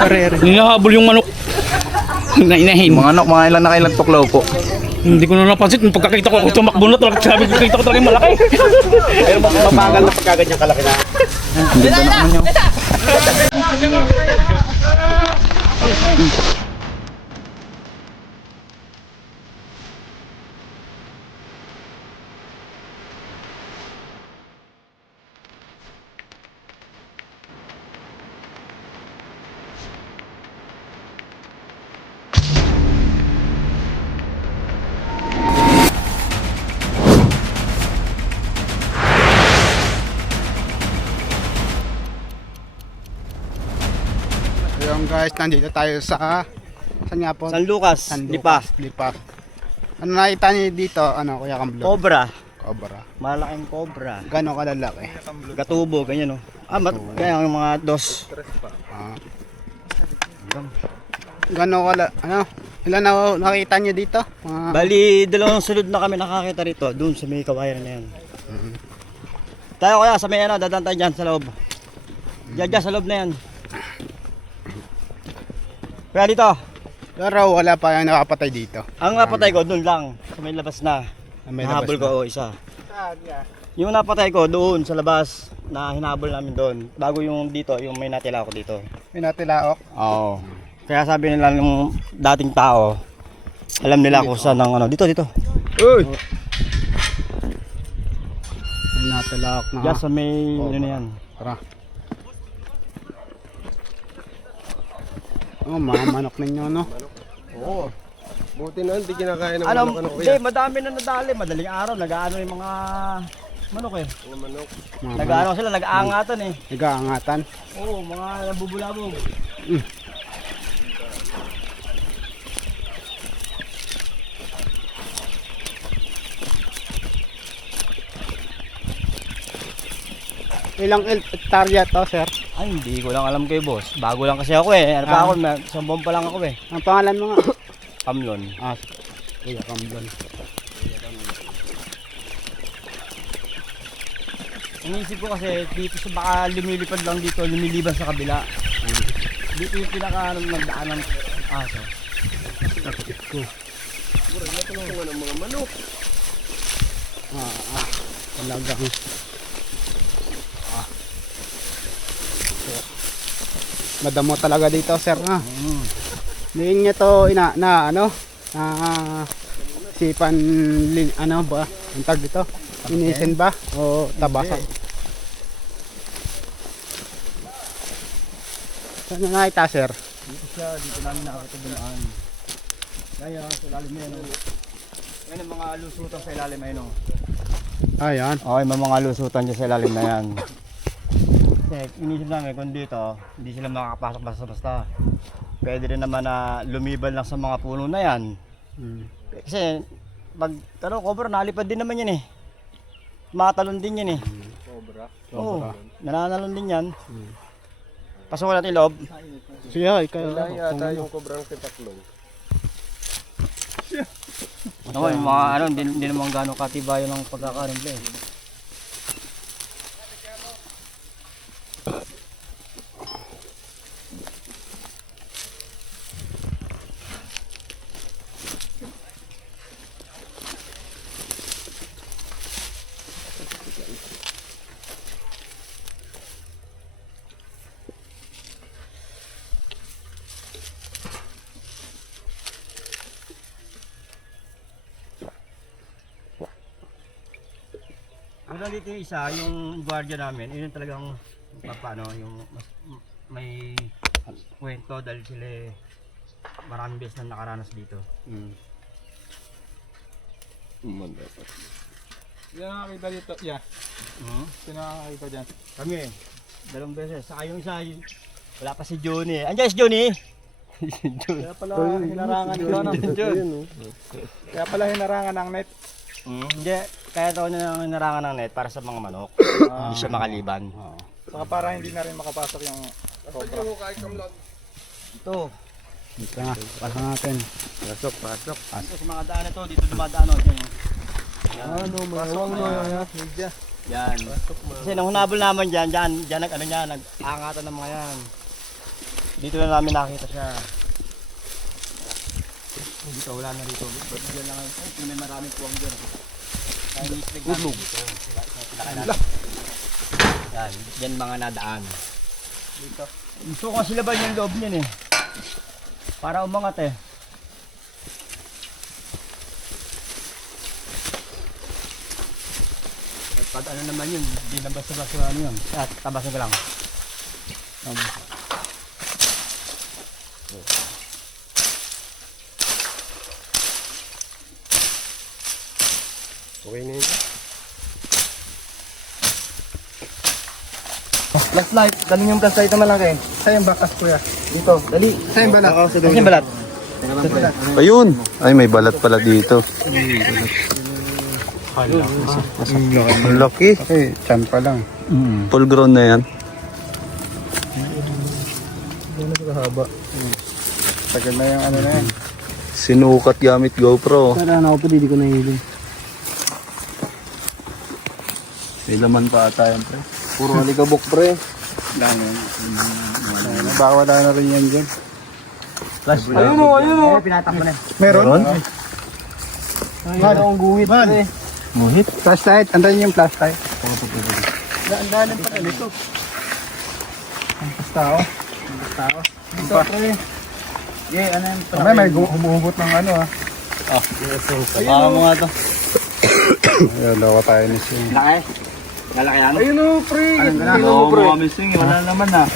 Hinahabol yung manok. Inahin. Mga ilan na kailan tuklaw po? Hindi ko na napansin. Nung pagkakita ko, ako tumakbo na talaga. Sabi ko, kita ko talaga yung malaki. Pero mabagal na pagkaganyan kalaki na. Hindi ba naman yun? Ayun guys, nandito tayo sa saan nga po? San Lucas, Lipa. Lipa. Ano nakita niyo dito? Ano, Kuya Kamblon? Cobra. Cobra. Malaking cobra. Gano'ng kalalaki? Gatubo, ganyan oh. Kaya yung mga dos. Ah. Gano'ng ano? Ilan na nakita niyo dito? Bali, dalawang sunod na kami nakakita rito. Doon sa may kawayan na yan. Tayo kaya sa may ano, dadaan tayo dyan sa loob. Diyan sa loob na yan. Kaya dito, Pero wala pa yung nakapatay dito. ang napatay ko doon lang. Sa may labas na. May labas Nahabol na. ko isa. Yung napatay ko doon sa labas na hinabol namin doon. Bago yung dito, yung may natila ako dito. May natilaok. Oo. Kaya sabi nila ng dating tao, alam nila kung saan ang ano. Dito. Uy! May natilaok na. Diyan sa may ano na yan. Tara. Oh, mga manok ninyo, no? Oo. Buti na hindi kinakain ng Ano, manok hindi, madami na nadali. Madaling araw, nag-ano yung mga manok eh. Mga manok. Mga Nag-ano sila, nag-aangatan eh. nag-aangatan. Oo, mga nabubulabog. Ilang hektarya to, sir? Ay, hindi ko lang alam kayo boss. Bago lang kasi ako eh. Ano pa ako, isang buwan pa lang ako eh. Ang pangalan mo nga? Kamlon. Ah, Kuya Kamblon. Inisip ko kasi dito sa baka lumilipad lang dito, lumiliban sa kabila. Dito yung pinaka nagdaan ng aso. Talagang madamo talaga dito, sir, ha? Hindi niya to ano sipan ano ba ang tag dito, inisin ba o tabasan? Saan na nakita, sir? Dito siya, dito namin nakakita bulaan. Kaya sa ilalim na yan. Yan ang mga lusutan sa ilalim na yun. Ayan. Okay, may mga lusutan dyan sa ilalim na yan. Kasi inisip namin kung dito, hindi sila makakapasok basta-basta. Pwede rin naman na lumiban lang sa mga puno na yan. Kasi pag cobra, nalipad din naman yan eh. Matalon din yan eh. Cobra. Oo, nananalon din yan. Pasok natin loob. Sige, ikaw. Kailangan yata yung kobrang tipaklong. Ano, yung mga ano, hindi naman gano'ng katibayan ng pagkakarimple eh. Hanggang dito yung isa, yung gwardiya namin, yun yung talagang paano, yung may kwento dahil sila maraming beses na nakaranas dito. Yan nakakita dito, yeah. Sino nakakita dyan? Kami, dalawang beses. Saka yung isa, wala pa si Johnny. Andiyan si Johnny! Kaya pala hinarangan ko ng Kaya pala hinarangan ng net. Hindi, kaya ito na hinarangan ng net para sa mga manok. Hindi siya makaliban. Saka para hindi na rin makapasok yung cobra. Ito. Dito na, pasok natin. Pasok. Ito sa mga daan ito, dito dumadaan o. Ano, mayawang na. Yan. Kasi nung hunabol naman dyan nag-angatan ng mga yan. Dito na namin nakita siya. Dito, wala na rito. Diyan lang kayo. May maraming puwang dyan. Ulog. Yan, dyan mga nadaan. Dito. Gusto ko kasi laban yung loob niyan eh. Para umangat eh. Pag ano naman yun, hindi na basta-basta ano yun. Tabasin ko lang. Okay na yun. Flashlight, dali yung flashlight naman lang kayo. Saan yung bakas kuya? Dito, dali. Saan yung balat? Saan yung balat? Ayun. Ay, may balat pala dito. Ang laki. Okay, chan pa lang. Full grown na yan. Tagal na yung ano na yan. Sinukat gamit GoPro. Para na ako pa, di ko nahihili. May laman pa ata yan, pre. Puro alikabok, pre. Baka wala na rin yan dyan. Ayun o. Pinatak mo na. Meron? Ayun ang guhit. Muhit. Flashlight, antayin yung flashlight. Dahan pa na nito. Tao. Dito pre. Ano yung May humuhugot ng ano ah. Baka mo nga to. Ayan, loko tayo ni Sing. Laki. Lalaki yan. Ayun o, pre. Ayun o pre. Wala naman na.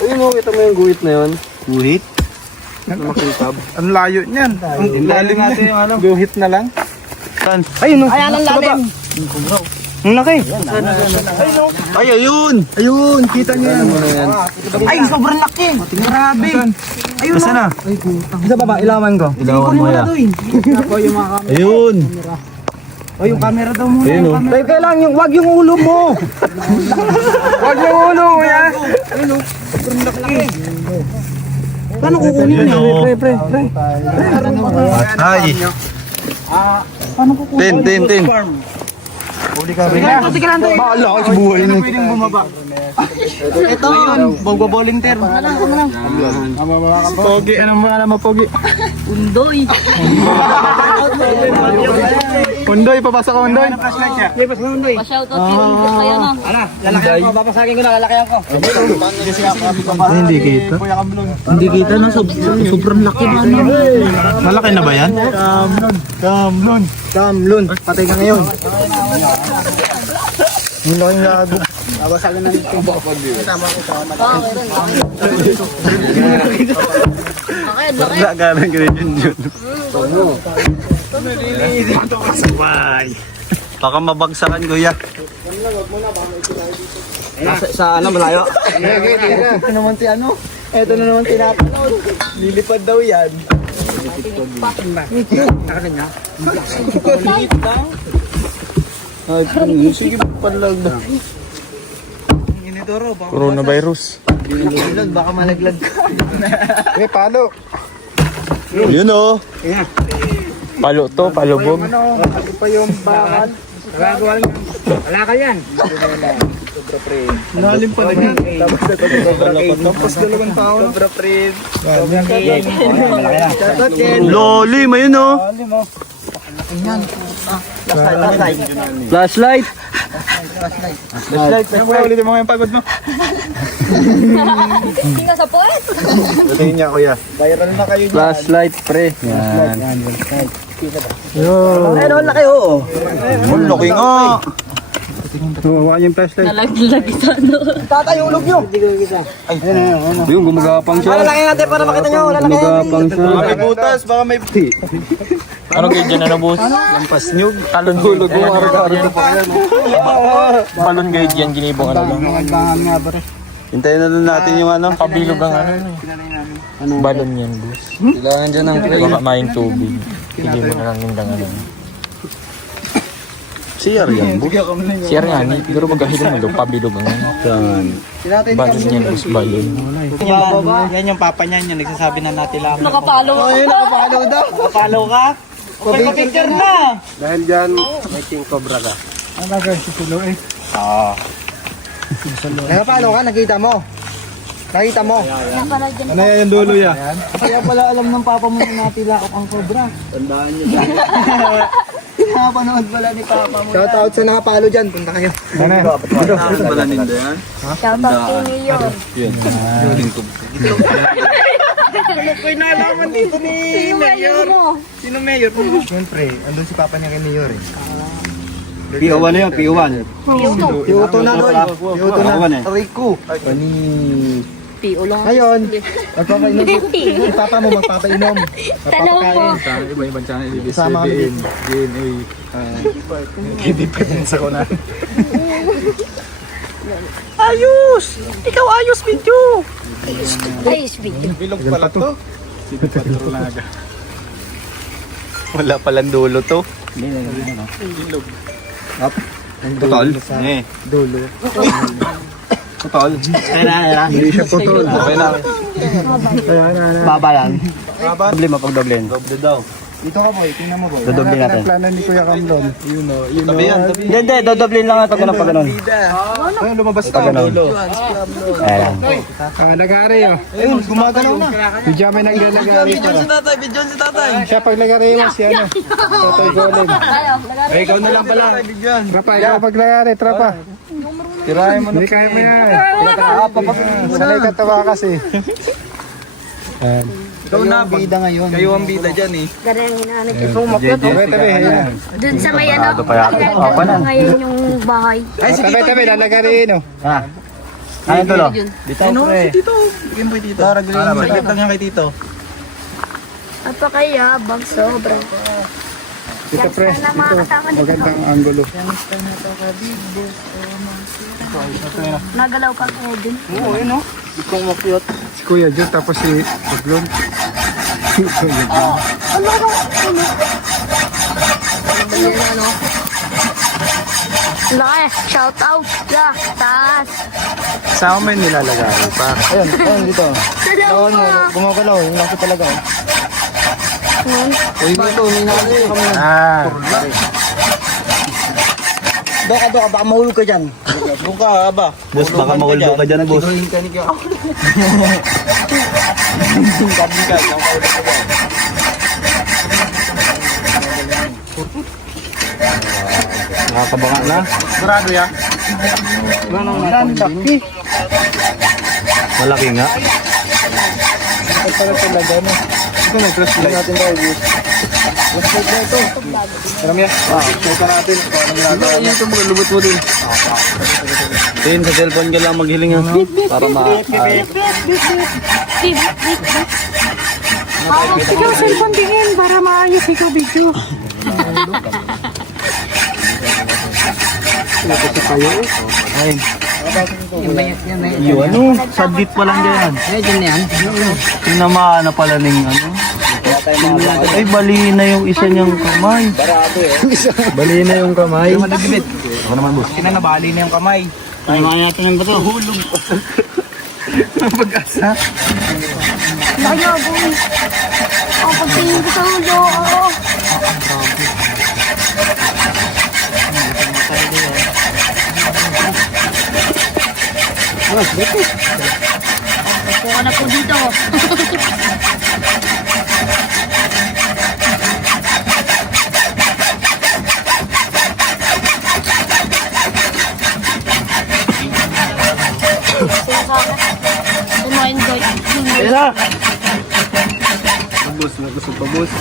Ayun o, kita mo yung guhit na yun. Muhit? Ang layo niyan. Ang lalim natin yung ano. Guhit na lang. Saan? Ayun o. Ayan ang lalim. Ang laki. Ay, ayun. Ayun, kita niyo yan. Ay, sobrang laki. Grabe. Ayun Saan na? Sa baba, ilawan ko. Ilawan mo yan. Ayun. O, yung camera daw muna. Ayun, oh. Teka lang, wag yung ulo mo. Wag yung ulo kuya. Paano kukunin Ayun, niya? oh. Pre. Ay. Tin. Sige lang to. Baala ka sa buhay na. Pwedeng bumaba. Ito, magbo-bowling ter. Pogi, anong mga naman pogi? Undoy. Undoy, papasa ka Undoy. Pa-shoutout kay Undoy kaya no. Lalaki ko, papasagin ko na, lalakihan ko. Hindi kita. Hindi kita na, sobrang laki ba? Malaki na ba yan? Kamlon, patay ka ngayon. Ang laking lago. Babasagin na nito. Laki. Gagalang ka rin yun. Baka mabagsakan, kuya. Sa ano, malayo? Ito naman si ano? Ito na naman tinatanong. Lilipad daw yan. Ay, sige, palag na. Coronavirus. Baka malaglag ka. Palo. Yun o. Palo to, palubog. Ano pa yung bakal? Wala ka yan. Lalim pa rin yan. Tapos dalawang tao. Sobra pre. Lolim, ayun o. Flashlight. Flashlight. Kuya, ulitin mo yung pagod mo. Hindi nga sa puwet. Tingin niya, kuya. Viral na kayo. Flashlight, pre. Yan. Ayun, laki oo. Ang laki nga. Huwag yung flashlight. Nalaglag ito ano. Tatay, ulog nyo. Yung gumagapang siya. Lalaki natin para makita nyo. Lalaki. Gumagapang siya. Baka may butas, baka may... Ano kayo dyan, ano, boss? Lampas nyo. Talon hulog mo. Araw-araw pa yan. Palon kayo dyan, ginibong ano lang. Nagbangan nga ba rin? Hintayin na lang natin yung ano. Pabilog ang ano. Balon yan, boss. Kailangan dyan ng play. Baka maing tubig. Hindi mo na lang yung ano. CR yan, boss. CR nga, pero magkahilong mo doon. Pabilog ang ano. Balon yan, boss, balon. Yan yung papa niyan, yung nagsasabi na natin lang. Nakapalo ako. Nakapalo daw. Nakapalo ka? Okay, pa-picture na. Dahil dyan, may king cobra ka. Nakapalo ka, nakita mo. Nakita mo? Napanood dyan. Ano yan yung dulo yan? Kaya pala alam ng papa mo na natilakap ang cobra. Tandaan niyo. Nakapanood pala ni papa mo. Shout out sa nakapalo dyan. Punta kayo. Ano yan? Pala nindo yan? Shout out kay Mayor. Sino Mayor mo? Sino mayor mo? Siyempre, andun si papa niya kay mayor eh. PO1 na yun, PO1. Piuto na doon. Piuto na. PO1 eh. Rico. Ani. P.O. lang. Ngayon, magpapainom. Si papa mo magpapainom. Tanaw po. Iba-ibang channel. Isama kami dito. DNA. Depends ako na. Ayos, video. Bilog pala to. Sino Patrolaga? Wala palang dulo to. Putol? Eh. Dulo. Putol? Hindi siya putol. Okay na. Baba yan. Doble mo pag doblen. Doble daw. Dito ka boy, tingnan mo boy. Dodoble natin. Plano ni Kuya Camlon. Yun o, yun o. Tabi yan, tabi. Hindi, dodoblin lang ito ganun pag ganun. Ayun, lumabas ka. Ganun. Ayan. Nag-aari o. Ayun, gumagalaw na. Si Jamie naglalagari pa. Bidyon si tatay. Siya pag lagari mo si ano. Totoy Golem. Ay, ikaw na lang pala. Trapa, ikaw pag lagari, trapa. Tirahin mo na. Hindi kaya mo yan. Sanay ka tawa kasi. Ikaw na. Bida ngayon. Kayo ang bida dyan eh. Garang hinahanap ko. Sumakot. Tabi, ayan. Doon sa may ano. pa yata. Pinagdala ngayon yung bahay. Tabi, lalagarin o. Ha? Ano ito lo? Dito, pre. Dito. Bigyan mo kay Tito. Saglit lang yan kay Tito. At pa kaya, bag sobra. Dito pre, Sana mga kasama dito. magandang angulo. Nagalaw pa kayo dun. Si Kuya Jun, tapos si Puglon. Laki, shout out. La, taas. Sa amin nilalagay pa. Ayun, ayun dito. Salaw mo. Gumagalaw, yung laki talaga. Uy, dito, hinali. Ah, Doka, baka mahulog ka dyan. Doon ka, aba. Boss, baka mahulog ka dyan, boss. Gawin ka ni Kaya. Nakakabanga na. sarado ya. Malaki nga. Ito pala talaga no. Ito mag-cross light. Natin tayo, boss. Cross light na ito. Alam ya? Check natin kung anong ginagawa niya. Ito mga lubot mo din. Din, sa cellphone ka lang maghiling ha. Para ma... Hawak ikaw cellphone tingin para maayos ikaw video. Yung ano, sadlit pa lang dyan. Tinamaan na pala ng ano. Ay, bali na yung isa niyang kamay. Bali na yung kamay. Ako naman, boss. Kinanabali na yung kamay. Ay, mga natin ng bato. Pag-asa. Kaya boy. Ang pagtingin ko sa ulo. Ako na po dito. Enjoy. Boss, nagusog pa boss.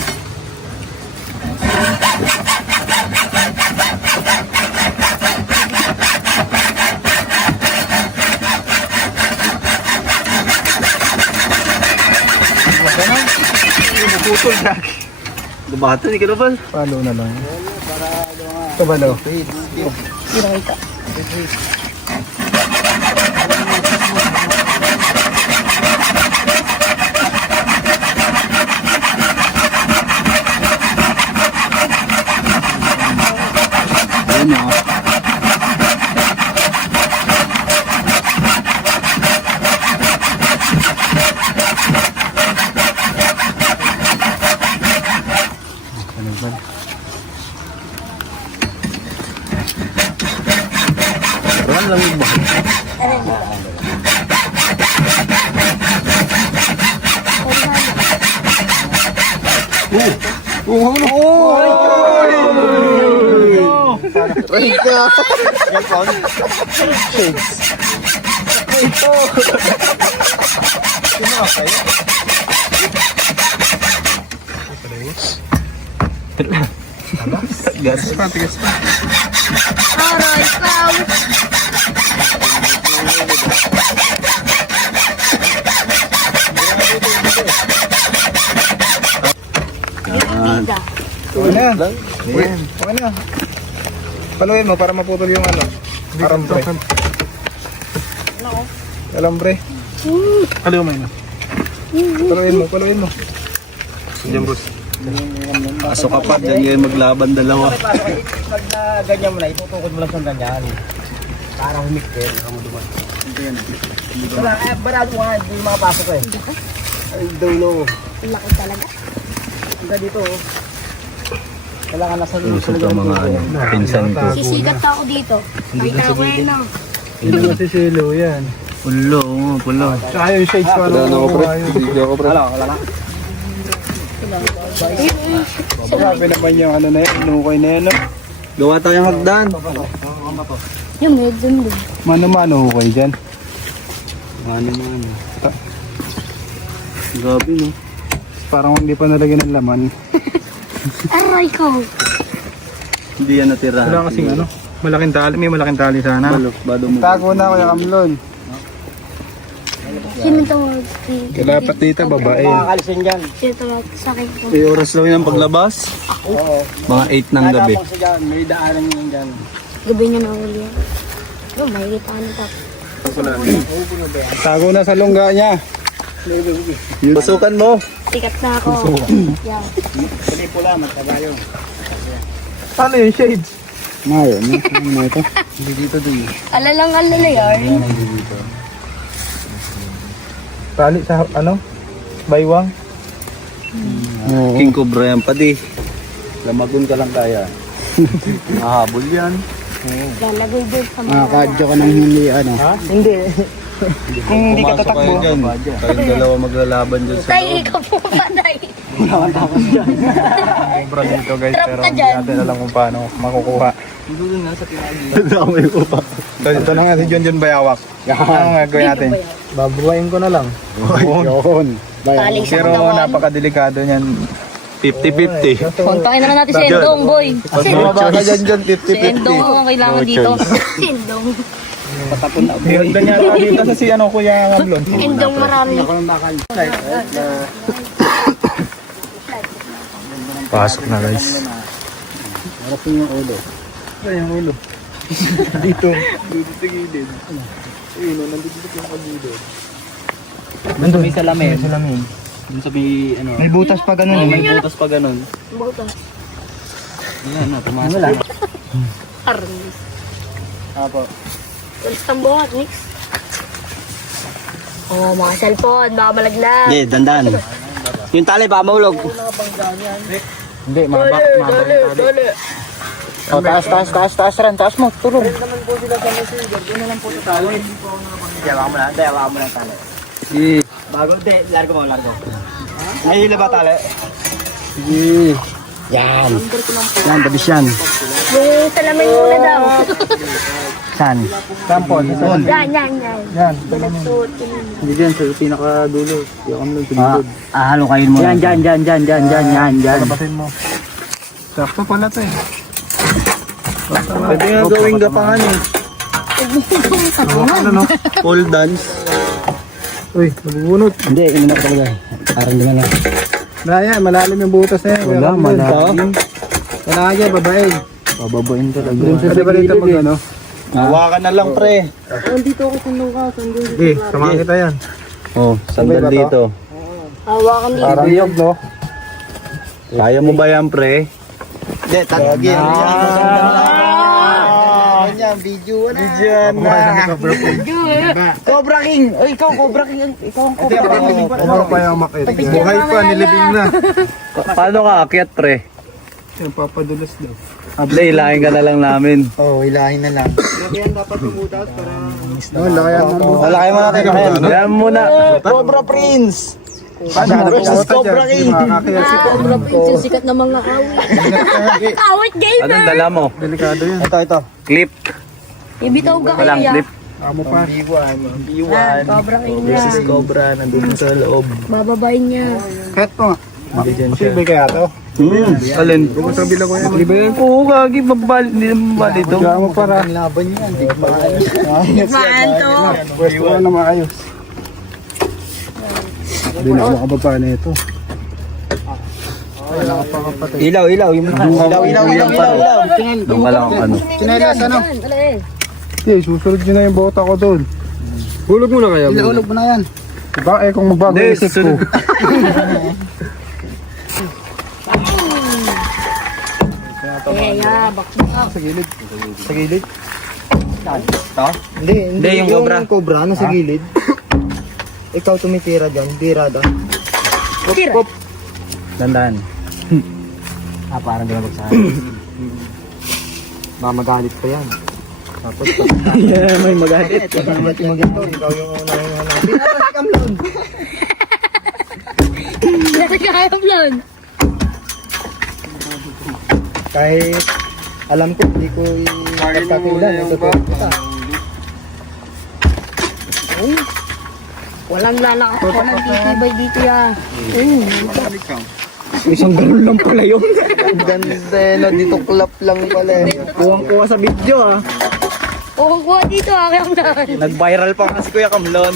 Putol na. Gabata ni Kanobal. Follow na lang. Ito ba no? Aray, ikaw. Biga. Okay na yan. Okay na. Paluin mo para maputol yung ano. Alambre. Alambre. Paluin mo yun. Paluin mo. Diyan, boss. Pasok ka pa, dyan yung maglaban dalawa. Pag na ganyan mo na, itutukod mo lang sa ganyan. Para humiktir. Wala, barado nga, hindi makapasok eh. Ay, dulo. Laki talaga. Hanggang dito oh. Wala ka nasa Usap ang mga pinsan ko. Sisikat pa ako dito. Nakita ko yan na. Hindi na si Silo yan. Pulo, pulo. Tsaka yung shades ko. Wala na ako, pre. Hindi ako, pre. Wala na. Sabi naman yung ano na yan. Inukay na yan, no? Gawa tayong hagdan. Yung medyo din. Mano-mano hukay dyan. Mano. Gabi, no? Parang hindi pa nalagyan ng laman. Aray ko. Hindi yan natira. Wala kasing ano. Malaking tali. May malaking tali sana. Bado mo. Tago na ako yung kamlon. Sino tawag? Kalapat dito, babae. Makakalisin dyan. Sino tawag sa akin po? May oras lang yung paglabas. Oo. Mga 8 ng gabi. Tapos dyan, may daanan nyo dyan. Gabi niya na uli yan. Oh, makikita ka na tapos. Tago na sa lungga niya. Pasukan mo. Sikat na ako. Yan. Hindi pula, magtabayo. Ano yung shades? Mayo, ano na ito? Alalang alala yan. Tali sa ano? Baywang? Oo. King Cobra yan, pati. Lamagun ka lang kaya. Mahabol yan. Lalagay din sa mga. Nakakadyo ka ng hindi ano. Hindi. Kung hindi ka Pumasok tatakbo. kayo dyan. Kayong dalawa maglalaban dyan sa Tay, loob. ikaw po ba, Tay? Cobra dito guys, Trap pero ka hindi dyan. natin alam kung paano makukuha. Doon na sa pinagi. Dami ko pa. So, ito na nga si John Bayawak. Ano nga gawin natin? Babuhayin ko na lang. Yun. Taling sa Pero katawan. napakadelikado niyan. 50-50. Kontakin na natin si Endong, boy. Pag bumaba ka dyan John, Si Endong 50-50. ang kailangan dito. Si Endong. Hiragdan niya dito sa si ano kuya Ngamlon. Endong marami. Pasok na guys. Ay, yung ulo. Dito. Dito sa gilid. Ayun, nandito yung kagilid. Nandun may salamin. May salamin. Dun sa may ano. May butas pa ganun. May butas pa ganun. Butas. Yan na, tumasok. Arnis. Apo. Ulis ng bungat, Nix. Oh, mga cellphone, baka malaglag. Hindi, dandan. Yung tali pa mahulog. Hindi, mabak. Dali. Oh, taas rin. Taas mo, tulong. Hawakan mo na tali. Bago, hindi, largo mo, largo. Nahihila ba tali? Sige. Yan. Yan, dabis yan. Yung salamin muna daw. Saan? Tampon. Yan. Yan. Pinagsuot. Hindi dyan, sa pinakadulo. Yung Ngamlon, tumigod. Halo kayo mo. Yan. Labasin mo. Sakto pala to eh. Pwede nga gawing gapangan eh. Ano no? Pole dance. Uy, nabubunot. Hindi, inunak talaga. Parang di lang. Naya, malalim yung butas na yan. Wala, malalim. Wala ka dyan, babae. Bababain talaga. Pwede ba dito mag ano? Hawakan na lang pre. Eh, samahan kita yan. Oh, sandal dito. Hawakan dito. Parang yog, no? Kaya mo ba yan pre? Hindi, tatagi. Yan, video na. Cobra King! Ay, ikaw, Cobra King. Ikaw ang Cobra King. Ano pa yung makit? Buhay pa, nilibing na. Paano ka akyat pre? Yan, papadulas daw. Able, ilahin ka na lang namin. Oo, ilahin na lang. Yan dapat tumutas para... No, lakayan mo. Lakayan mo natin. Yan muna. Cobra Prince! Cobra King. Si Cobra King, sikat na mga awit. Awit gamer! Anong dala mo? Delikado yan. Ito. Clip. Ibitaw ka Walang kaya. clip. Amo pa. Cobra King yan. Cobra, nandun sa loob. Bababain niya. Kahit po nga. Posible kaya to? Alin? Sa bilang ko yan. Oo, gagi. Hindi naman bali ito. Kaya mo para. Saan to? Pwesto ko na maayos. Hindi na ako makababa na ito. Ilaw. Doon ka lang ano. Sinelas ano? Alin? Hindi, susunod nyo na yung bota ko doon. Hulog mo na kaya. Ilaulog mo na yan. Diba kung magbago yung isip ko. Kaya, bakit? Sa gilid? Hindi, yung cobra. Yung cobra, nasa gilid. Ikaw tumitira dyan, tirada. Tira. Dandan. Parang di na magsabi. Baka magalit pa yan. Tapos, May magalit. Ba't yung maganda? Ikaw yung unahin natin. Tapos, kamlon. Nasa kaya vlog. Kahit alam ko, hindi ko i-pagkakilan. Walang lalakas ko ng titibay dito ya. Isang ganun lang pala yun. Ang ganda na, dito clap lang pala eh. Kuwang-kuwa sa video ah. Oo, kuha dito kaya vlog. Nag-viral pa kasi Kuya Kamlon.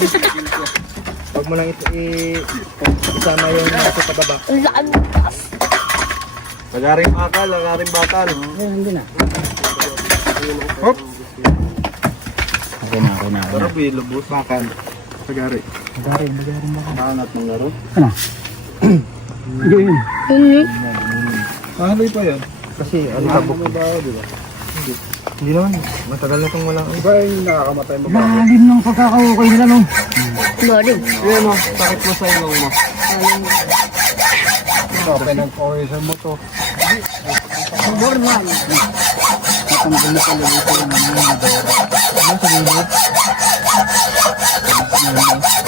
Huwag mo lang isama yung nasa pababa. Ang laki ng taas. Lagaring bakal. Okay na. Sarap eh, lubos. Bakal. Sagari. Hanap ng laro. Haloy pa yan. Kasi alikabok. Hindi naman. Matagal na itong walang Diba yung nakakamatay mo ba? Lalim ng pagkakahukay nila no. Lalim. Yan o, sakit mo sa ilong mo. Ito, pinag-poison mo to. Normal. Matanggal na pala dito yung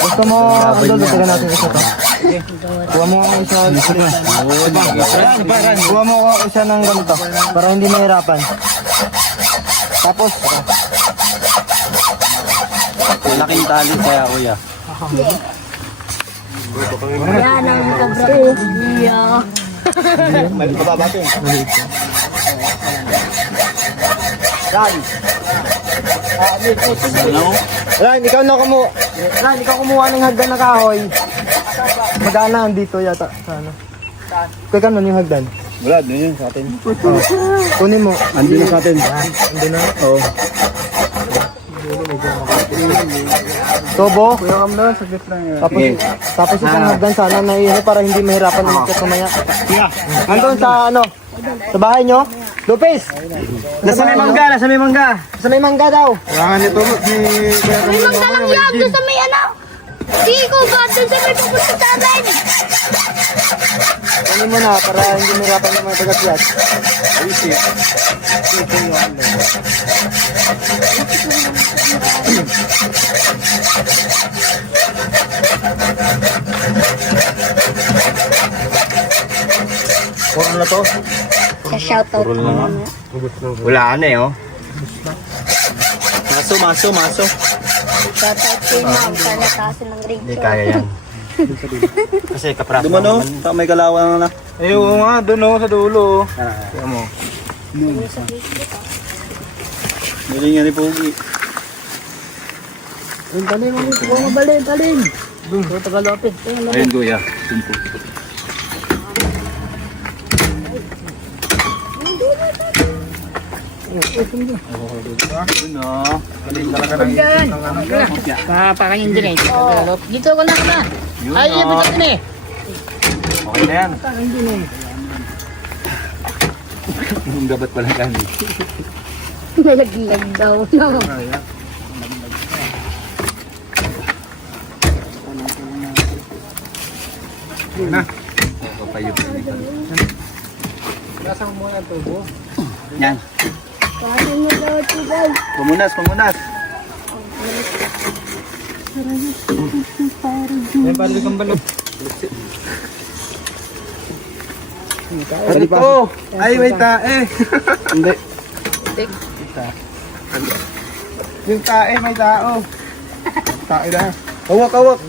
Gusto mo, Andol, taga natin isa to. Kuha mo ako isa. Kuha mo ako isa ng ganito. Para hindi mahirapan. Tapos, Laking tali kaya kuya. Yan ang Cobra King. Yeah. mali pa ba natin? Ran, ikaw kumuha ng hagdan na kahoy. Magana dito yata. Sana. Teka nun yung hagdan. Wala, doon yun sa atin. Kunin mo. Andun sa atin. Andun na? Oo. Tobo. Kuya Kamla, saglit lang yan. Tapos isang hagdan sana na iho para hindi mahirapan umakyat mamaya. Andun sa ano? Sa bahay nyo? Lopez! Nasa may mangga, Nasa may mangga daw. Kailangan nito ni Kuya May Kamla. magdalang yan doon sa may ano. Sige ko ba doon sa may pupunta sa amin. Kunin mo na para hindi mahirapan yung mga tagakyat. Puro na to? Sa shoutout ko na. Wala na eh oh. Maso. Shoutout kay ma'am. Sana taasin ng grade Hindi 2. kaya yan. Kasi kapraso Dumano, may kalawang na. Eh, oo nga, doon o, sa dulo. Kaya mo. Bili nga ni Pogi. Balin. Doon, tagalopin. Ayun kuya. Pakakain din eh. Dito ako na ka na. Ay, ibig din eh. Okay na yan. Yung gabat pala kami. Nalaglag daw. No. Yan. Paano mo daw ito guys? Pamunas. May pali kang balot. Ano to? Ay, may tae. Hindi. Yung tae, may tao. Tae na. Hawak, hawak.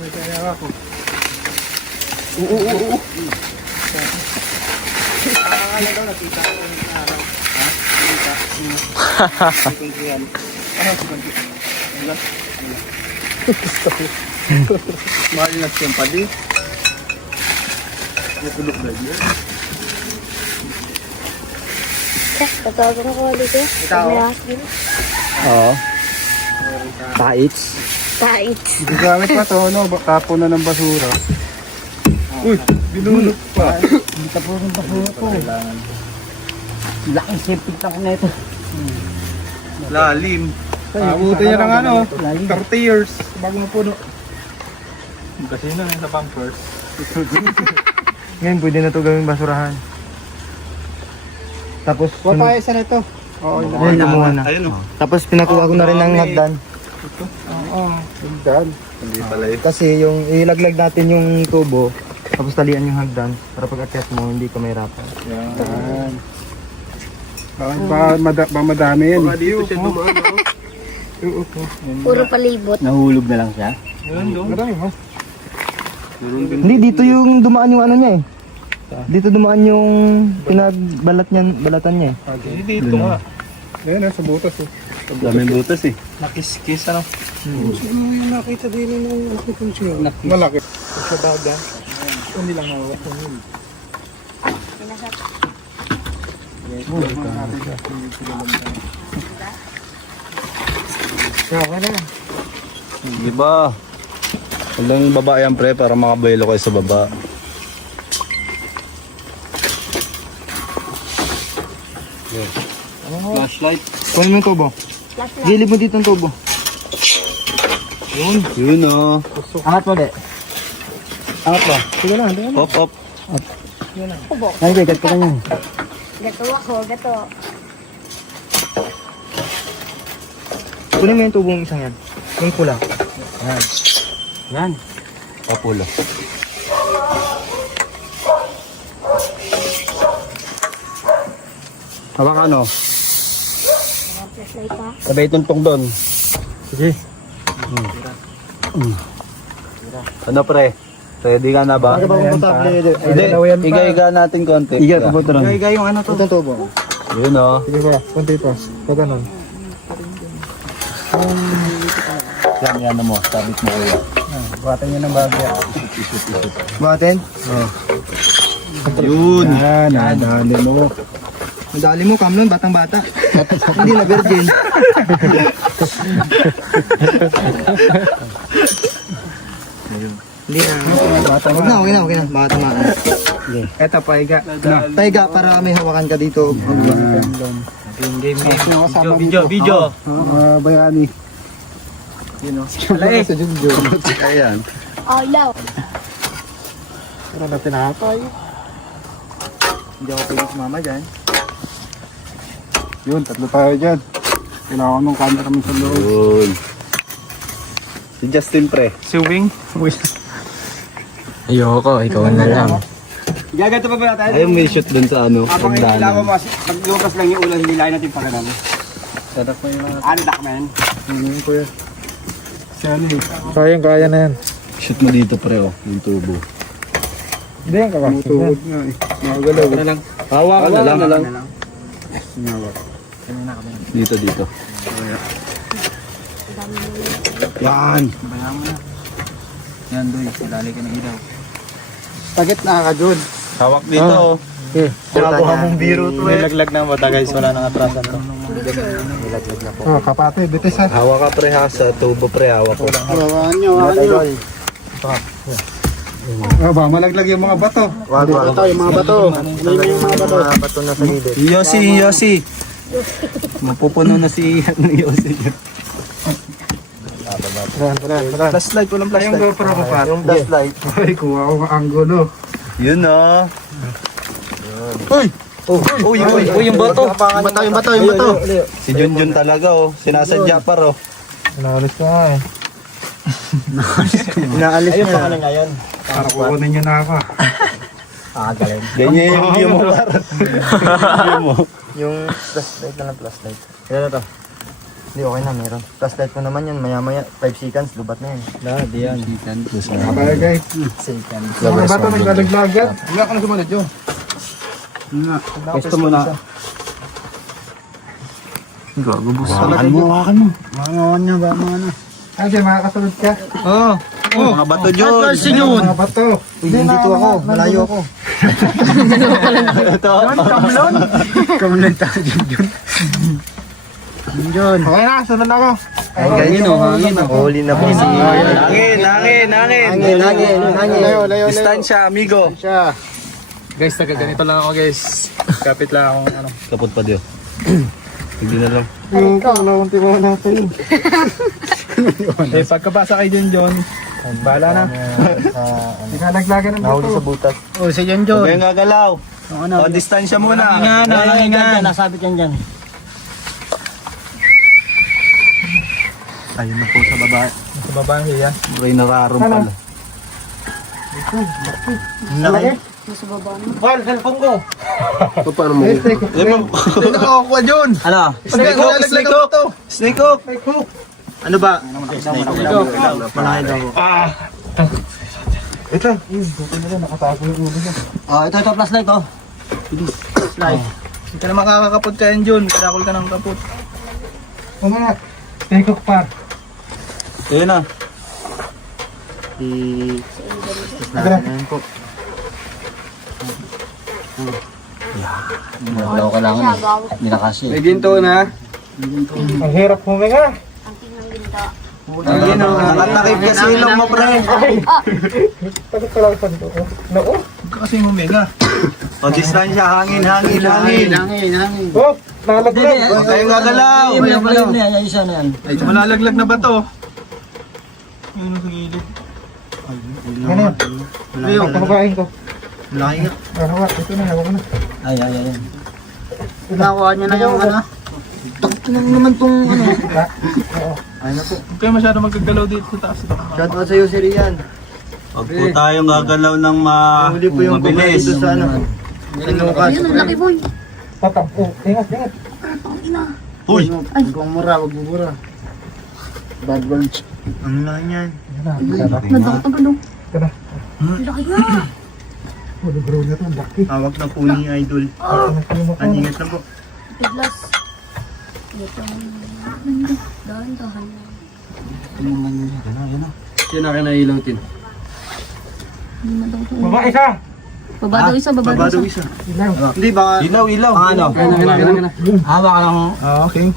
Malinas yung padi. Tatawagan ako dito. May asin. Oo. Taits. Tait. Gamit pa to, no? Tapon na ng basura. Uy, binulot pa. Laking sipit ako na ito. Lalim. Abuti niya ng ano, 30 years bago mapuno. Kasi na sa bumpers. Ngayon, pwede na ito gawing basurahan. Tapos, Papayas na ito. Oo, ayun, kumuha na. Ayun o. Tapos, pinakuha ko na rin ng hagdan. dyan. Hindi pala yun. Kasi yung ilaglag natin yung tubo, tapos talian yung hagdan, para pag akyat mo, hindi ka mahirapan. Yan. Baka madami yan. Baka dito siya dumaan o. Puro palibot. Nahulog na lang siya. Marami mo. Hindi, dito yung dumaan yung ano niya eh. Dito dumaan yung pinagbalat niya, balatan niya eh. Hindi dito nga. Ayan, sa butas eh. Daming butas eh. Nakis-kis ano. Siguro yung nakita din ng akupuncture. Malaki. Sa daga. Hindi lang mawawak ng yun. Diba? Walang baba yan pre para makabaylo kayo sa baba. Flashlight. Kunin mo yung tubo. Gilid mo dito ang tubo. Yun o. Angat mo de. Angat ba? Sige lang, sige lang. Up, up. Ay, gat ka niyan. Gato ako, gato. Kunin mo yung tubong isang yan. Yung pula. Yan. Papulo. Hawak ano? Flashlight pa. Sabay tuntong doon. Sige. Ano pre? Ready ka na ba? Hindi, iga-iga natin konti. Iga, pabuto lang. Iga yung ano to. Itong tubo. Yun o. Sige ba, konti pa. Pag ganun. Yan, yan mo. Sabit mo kuya. Buhatin nyo ng bagya. Buhatin? Yun. Yan, nadali mo. Nadali mo, Kamlon, batang-bata. Hindi na virgin. Hindi na. Huwag na, okay na. Baka tamaan. Eto, paiga. Paiga para may hawakan ka dito. Video. Bayani. Alay. Ayan. Alaw. Pero na tinapay. Hindi ako pwede sumama dyan. Yun, tatlo tayo dyan. Kailangan ng camera mo sa loob. Yun. Si Justin pre. Si Wing? Ayoko, ikaw na lang. Gagato pa ba natin? Ayaw may shoot dun sa ano. Habang pagdaanan. hindi lang mas paglukas lang yung ulan, hindi lang natin pa ganun. Sarap mo yung mga... Ano dakman? Ano kuya? Si ano eh. Kaya na yan. Shoot mo dito pre oh. Yung tubo. Hindi yan kaka. Tuwod nga eh. Nakagalaw. Ano lang? Hawakan na lang. Dito, dito. Yan. Yan doy. Silali ka ng ilaw. Tagit na ka, Jun. Hawak dito oh. Sinabuha mong biro to eh. Nilaglag na mata guys. Wala nang atrasan to. Oh, kapate, bitis ha. Hawak ka pre ha. Sa tubo pre hawak ko. Hawaan nyo, hawaan nyo. Oh, ba, malaglag yung mga bato. Wag. Yung mga bato. Yung mga bato. Mga bato na sa gilid. Yossi. Mapupuno na si Yossi. Flashlight, walang Yung GoPro ko pa. Yung flashlight. Ay, kuha ko ang angulo. Yun oh. Uy, yung bato. Yung bato. Si Junjun talaga oh. Sinasadya pa ro. Inaalis ko nga eh. Inaalis Ayun niya. pa ngayon. Para kukunin niyo na ako. Ganyan yung view mo, par. Yung flashlight na lang, flashlight. Kaya na to. Hindi, okay na, meron. Flashlight ko naman yan, maya-maya, 5 seconds, lubat na yan. Di yan. Kabaya guys. Seconds. Mga bata naglalaglagan. Wala ka na sumunod yun. Pwesto mo na. Hawakan mo. Mga niya ba, mga ano? Ay, siya makakasunod ka. Mga bato dyan. Mga bato. Hindi dito ako, malayo ako. Kamlon tayo dyan. Okay na, sunod ako. Hangin o, hangin o. Huli na po si... Hangin. Layo. Distansya, amigo. Guys, taga ganito lang ako guys. Kapit lang akong ano. Kapot pa diyo. Hindi na lang. Kaunti mo natin. Pagkabasa kayo dyan, John. Bahala na. Naglalaglagan ng Nahuli sa bato. butas. O, si John John. Huwag kayong gagalaw. O, distansya muna. Hingan. Nasabit yan dyan. Ayun na po sa baba. Sa baba niya yan. May nakaroon pala. Nasa baba mo. Wal, cellphone ko. Paano mo? Nakakuha dyan. Ano? Snake hook. Snake hook. Ano ba? Malaki daw. Ito. Buti na lang, nakatago yung ulo niya. Ito, flashlight oh. Hindi ka na makakakapot ka yan, John. Karakol ka ng kapot. O nga, take off pa. Ayun na. Ayan po. Wala ko lang. Hindi na kasi. May ginto na. Ang hirap huminga. Ang tingnan ginto. Ayun o. Nakatakip ka sa ilong mo, pre. Takot ka lang sa dito. Nako. Kasi humiga. O, distansya. Hangin. Oh, nalaglag. Huwag kayong gagalaw. Malalaglag na ba to? Yun sa gilid. Ganyan. Leo, pamakain ko. Malaki nga. Hawak, ito na, hawak ko na. Ay. Nakuha niya na yung ano. Takot lang naman tong ano. Ayun na po. Huwag kayo masyado magkagalaw dito sa taas. Shoutout sa'yo, Sir Rian. Huwag po tayong gagalaw ng Huli po yung kumain mabilis. dito sa ano. Inukas. Ayun, ang laki boy. Patap. Oh, ingat. Ang ina. Uy! Huwag kong mura, huwag mura. Bad words. Ano lang yan? Nadakot ang gano'n. Tara. Ang laki nga. Oh, bro na to, laki. Hawak na po ni Idol. Ang ingat na po. Piglas. Ito. Dahan-dahan. Yun na kayo nailaw, Tin. Hindi man daw ito. Baba isa. Baba daw isa, baba daw isa. Hindi baka... Ilaw. Ano? Hawak ka lang. Okay.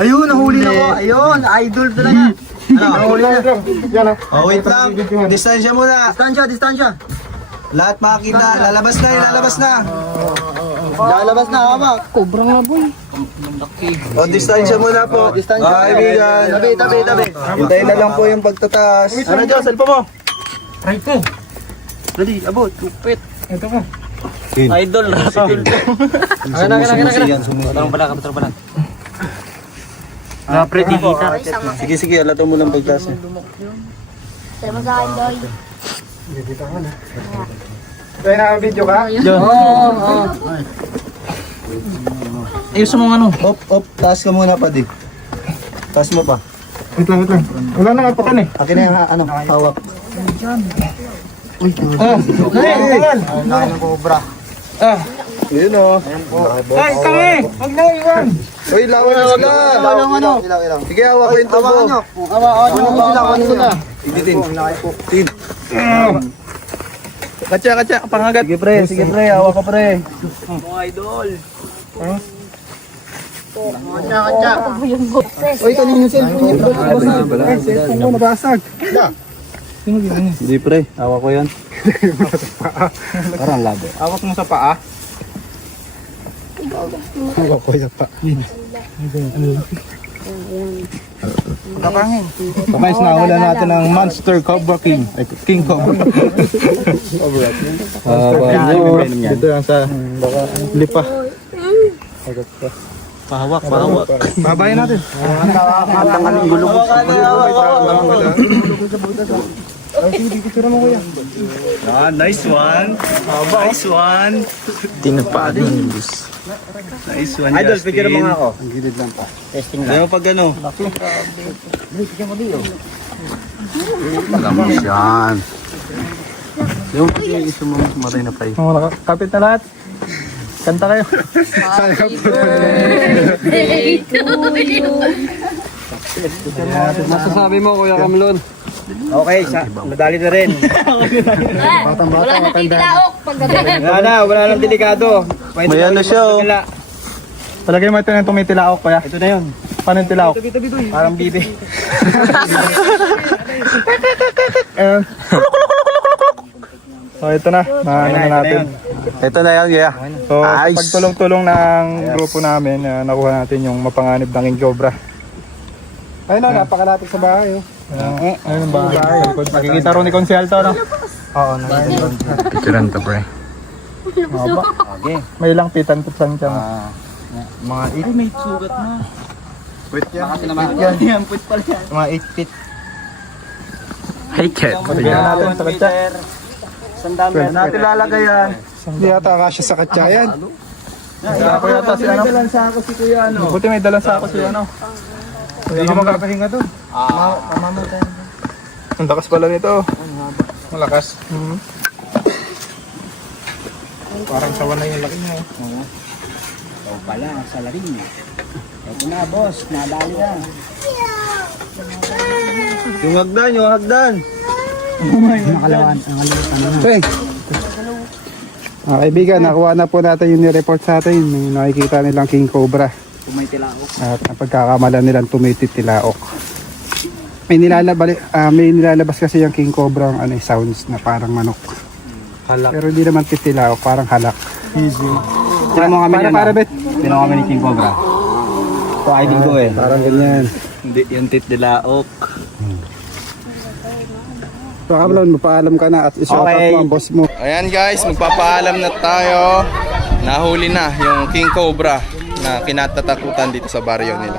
Ayun, nahuli na ko. Ayun, Idol talaga. Nahuli na. Yan ah. Oh, wait lang. Distansya muna. Distansya. Lahat makakita. Lalabas na. Lalabas na, hamak. Cobra nga boy. O, distansya muna po. Distansya. Kaibigan. Tabi. Hintayin na lang po yung pagtataas. Ano dyan? Cellphone mo? Right ko. Dali, abot. Lupit. Ito ka. Idol. Sumusunod. Sige, alato mo lang pagtaas. Tayo mo sa akin doy. Kaya naka-video ka? Ayos mo ano. Op. Taas ka muna pa, di. Taas mo pa. Wait lang. Wala na apakan eh. Akin na yung hawak. Tagal. Laki ng cobra. Yun o. Ay, tangi! Huwag na iwan! Uy, lawan na sila. Ilaw. Sige, hawak ko yung tubo. Hawakan nyo. Tin. Katya, pangagat. Sige, pre. Hawak ka, pre. Uy, kanina yung cellphone niyo. Ay, cellphone mo nabasag. Hindi, pre. Hawak ko yan. Parang labo. Hawak mo sa paa. Hawak ko yung pa. So guys, nahula natin ang Monster Cobra King. Ay, King Cobra. Dito yan sa lipa. Pahawak. Babayin natin. Ah, nice one. Nice one. Tinapaan yung boss. Nice one, Idol, Justin. picture mo nga ako. Testing lang. Ano pag ano? Yan. Yung isa mo matay na pa Oh, kapit na lahat. Kanta kayo. Masasabi mo, Kuya Kamlon. Okay, madali na rin. Wala na titilaok pagdating. Wala nang delikado. May ano siya, oh. Palagay mo ito na itong may tilaok, kuya. Ito na yun. Paano yung tilaok? Parang bibi. So ito na, ano na natin. Ito na yan, kaya. So sa Nice. pagtulong-tulong ng grupo namin, nakuha natin yung mapanganib ng king cobra. Ayun na, napakalapit sa bahay. Oh. Ayun ang bahay. Makikita ro ni Consial to, no? Oo, Picturean to, pre. Okay. may ilang pitan to saan siya. Mga 8 may sugat na. Wait yan. Yan, put pala yan. Mga 8 feet. Hey, cat. Bigyan natin sa katsa. Sandami. Natin lalagay yan. Hindi yata kasya sa katsa yan. Ako yata si ano. Dalan sa ako si Kuya ano. Buti may dalang sa ako si ano. Hindi mo magpapahinga doon. Ang lakas pala nito. Malakas. Parang sawa na yung laki niya. Ito pala, sa laring. Ito na, boss. Nadali na. Yung hagdan, yung hagdan. Hey. Mga kaibigan, nakuha na po natin yung nireport sa atin. May nakikita nilang king cobra. Kumay tilaok. At ang pagkakamalan nilang tumitilaok. May nilalabas kasi yung king cobra ang sounds na parang manok. Halak. Pero hindi naman titilaok, parang halak. Tira mo kami Para bet. Tira kami ni King Cobra. Ito ID ko eh. Parang ganyan. Hindi, yung titdilaok. So Kamlon, mapaalam ka na at i-shoutout Okay. mo ang boss mo. Ayan guys, magpapaalam na tayo. Nahuli na yung king cobra na kinatatakutan dito sa baryo nila.